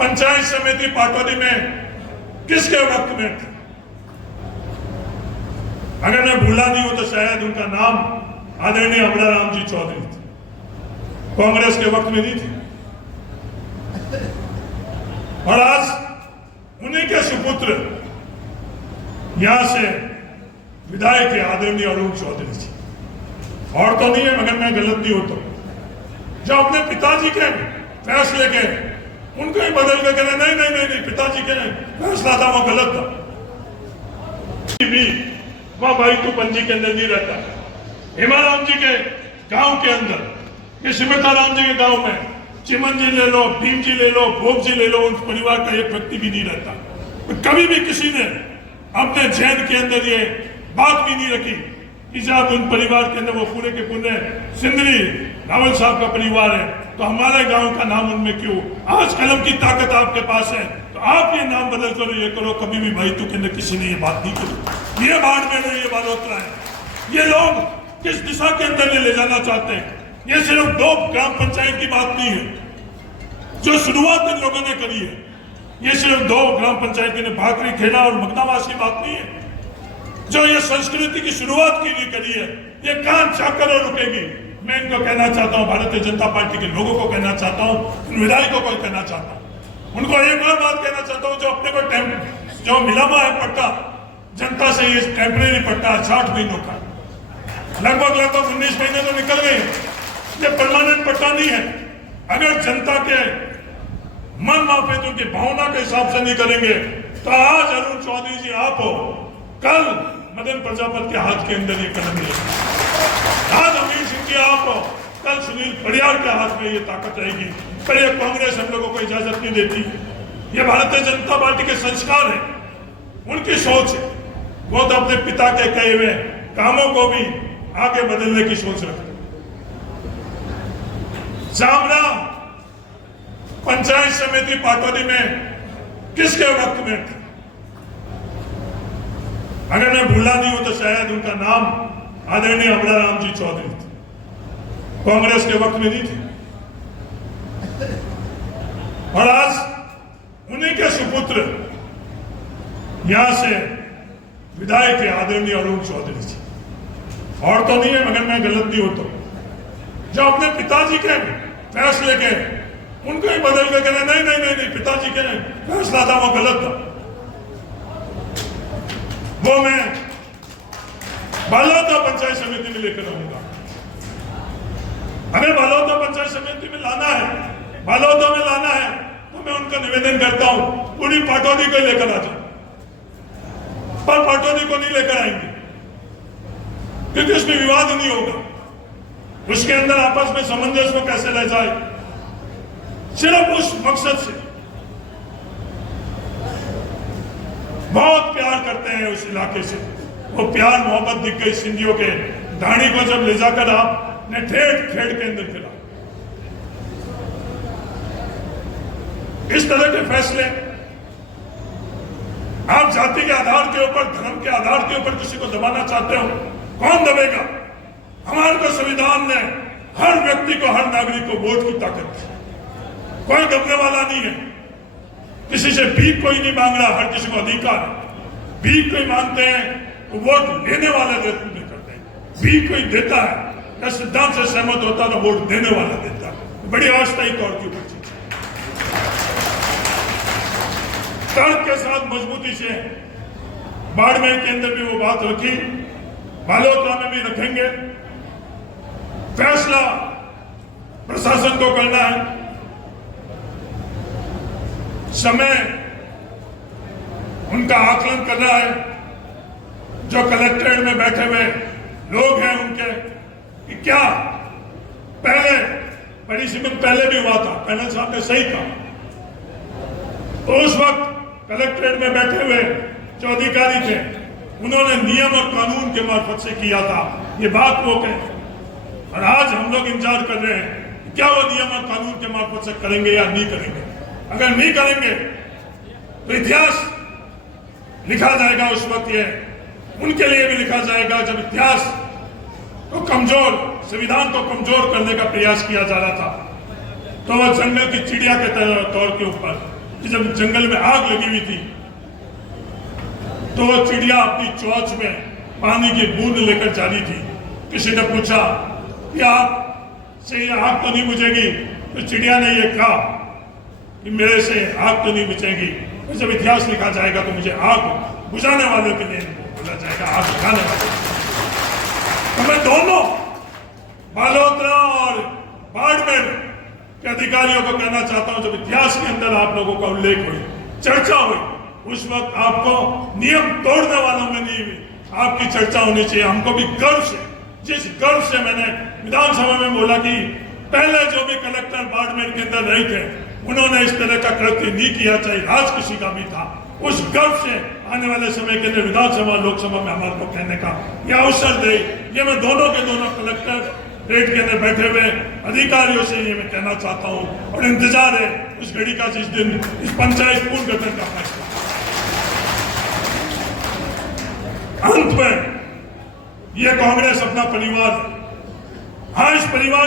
पंचायत समिति पाटौदी में किसके वक्त में थे? अगर मैं भूला नहीं हूं तो शायद उनका नाम आदरणीय अमराराम जी चौधरी थे। कांग्रेस के वक्त में नहीं थे। और आज उन्हीं के सुपुत्र यहां से विधायक है आदरणीय अरुण चौधरी जी। और तो नहीं है, मगर मैं गलत नहीं हूं तो जो अपने पिताजी के फैसले के उनको ही बदल के कहना नहीं नहीं नहीं पिताजी के फैसला था वो गलत था। वहां भाई तू पंजी के अंदर नहीं रहता। हेमाराम जी के गांव के अंदर, ये सिमटाराम जी के गांव में चिमन जी ले लो, भीम जी ले लो, भोग जी ले लो, उन परिवार का एक व्यक्ति भी नहीं रहता। कभी भी किसी ने अपने जहन के अंदर ये बात भी नहीं रखी कि जब उन परिवार के अंदर वो पूरे के पूरे सिंदरी रावल साहब का परिवार है तो हमारे गांव का नाम उनमें क्यों? आज कलम की ताकत आपके पास है तो आप ये नाम बदल करो, ये करो। कभी भी भाई तू के अंदर किसी ने ये बात नहीं करी। ये बाड़मेर है, ये बालोतरा है। ये लोग किस दिशा के अंदर ले जाना चाहते हैं? ये सिर्फ 2 ग्राम पंचायत की बात नहीं है जो शुरुआत इन लोगों ने करी है। ये सिर्फ 2 ग्राम पंचायत ने भाकरी खेला और मगनावास की बात नहीं है। जो ये संस्कृति की शुरुआत की नहीं करी है, ये कहां जाकर रुकेगी? मैं इनको कहना चाहता हूं, भारतीय जनता पार्टी के लोगों को कहना चाहता हूं, इन विधायकों को कहना चाहता हूं, उनको एक और बात कहना चाहता हूं, जो अपने को जो मिला हुआ है पट्टा जनता से, ये टेम्परेरी पट्टा 60 महीनों का, लगभग 19 महीने तो निकल गए। ये परमानेंट पट्टा नहीं है। अगर जनता के मन माफिक उनकी भावना के हिसाब से नहीं करेंगे तो आज अरुण चौधरी जी आप हो, कल मदन प्रजापति के हाथ के अंदर ये कलम रहेगी, आज अमीर सिंह की आप हो, कल सुनील खड़ियार के हाथ में ये ताकत रहेगी। पर ये कांग्रेस हम लोगों को इजाजत नहीं देती। ये भारतीय जनता पार्टी के संस्कार है, उनकी सोच है। वो तो अपने पिता के कहे हुए कामों को भी आगे बदलने की सोच रखते। जामरा पंचायत समिति पाटौदी में किसके वक्त में थे? अगर मैं भूला नहीं हूं तो शायद उनका नाम आदरणीय अमराराम जी चौधरी थे। कांग्रेस के वक्त में नहीं थे। और आज उन्हीं के सुपुत्र यहां से विधायक है आदरणीय अरुण चौधरी जी। और तो नहीं है, मगर मैं गलत नहीं हूं तो जो अपने पिताजी के फैसले के उनको ही बदल के कहना नहीं नहीं नहीं पिताजी के फैसला था वो गलत था। वो मैं बालोदा पंचायत समिति में लेकर आऊंगा। हमें बालोदा पंचायत समिति में लाना है, बालोदा में लाना है तो मैं उनका निवेदन करता हूं पूरी पाटौदी को लेकर आ जाए। पर पाटौदी को नहीं लेकर आएंगे क्योंकि उसमें विवाद नहीं होगा। उसके अंदर आपस में सामंजस्य को कैसे ले जाए, सिर्फ उस मकसद से बहुत प्यार करते हैं उस इलाके से। वो प्यार मोहब्बत दिख गई सिंधियों के दाढ़ी को जब ले जाकर आपने ठेठ खेड़ के अंदर खिला। इस तरह के फैसले आप जाति के आधार के ऊपर, धर्म के आधार के ऊपर किसी को दबाना चाहते हो, कौन दबेगा? हमारे को संविधान ने हर व्यक्ति को, हर नागरिक को वोट की ताकत दी। कोई दबने वाला नहीं है। किसी से भीख कोई नहीं मांग रहा, हर किसी को अधिकार है। भीख कोई मांगते हैं तो वोट लेने वाले नहीं करते हैं। भीख कोई देता है या सिद्धांत से सहमत होता है तो वोट देने वाला देता है। बड़ी अस्थायी तौर की ऊपर चीज, तर्क के साथ मजबूती से बाड़मेर के अंदर भी वो बात रखी, बालोतरा में भी रखेंगे। फैसला प्रशासन को करना है। समय उनका आकलन करना है। जो कलेक्ट्रेट में बैठे हुए लोग हैं उनके कि क्या पहले परिसीमन पहले भी हुआ था, पहले साहब ने सही कहा, तो उस वक्त कलेक्ट्रेट में बैठे हुए जो अधिकारी थे उन्होंने नियम और कानून के मार्फत से किया था। ये बात वो कहें। और आज हम लोग इंतजार कर रहे हैं क्या वो नियम और कानून के मार्फत से करेंगे या नहीं करेंगे। अगर नहीं करेंगे तो इतिहास लिखा जाएगा उस वक्त, ये उनके लिए भी लिखा जाएगा जब इतिहास को कमजोर, संविधान को कमजोर करने का प्रयास किया जा रहा था। तो वह जंगल की चिड़िया के तौर के ऊपर कि जब जंगल में आग लगी हुई थी तो वो चिड़िया अपनी चोंच में पानी की बूंद लेकर जा रही थी। किसी ने पूछा कि आप से ये आग तो नहीं बुझेगी? तो चिड़िया ने ये कहा कि मेरे से आग तो नहीं बुझेगी, जब इतिहास लिखा जाएगा तो मुझे आग बुझाने वालों के लिए बोला जाएगा, आग बुझाने वाले। तो मैं दोनों बालोतरा और बाड़मेर के अधिकारियों को कहना चाहता हूं, जब इतिहास के अंदर आप लोगों का उल्लेख हुई, चर्चा हुई, उस वक्त आपको नियम तोड़ने वालों में नहीं हुई, आपकी चर्चा होनी चाहिए। हमको भी गर्व से, जिस गर्व से मैंने विधानसभा में बोला कि पहले जो भी कलेक्टर बाड़मेर के अंदर रहे थे उन्होंने इस तरह का कृत्य नहीं किया, चाहे राज किसी का भी था, उस गर्व से आने वाले समय के अंदर विधानसभा लोकसभा में हमारे को कहने का यह अवसर दे। ये मैं दोनों के दोनों कलेक्टर रेट के अंदर बैठे हुए अधिकारियों से ये मैं कहना चाहता हूं, और इंतजार है उस घड़ी का जिस दिन इस पंचायत पुनर्गठन का फैसला। अंत में ये कांग्रेस अपना परिवार, हाँ इस परिवार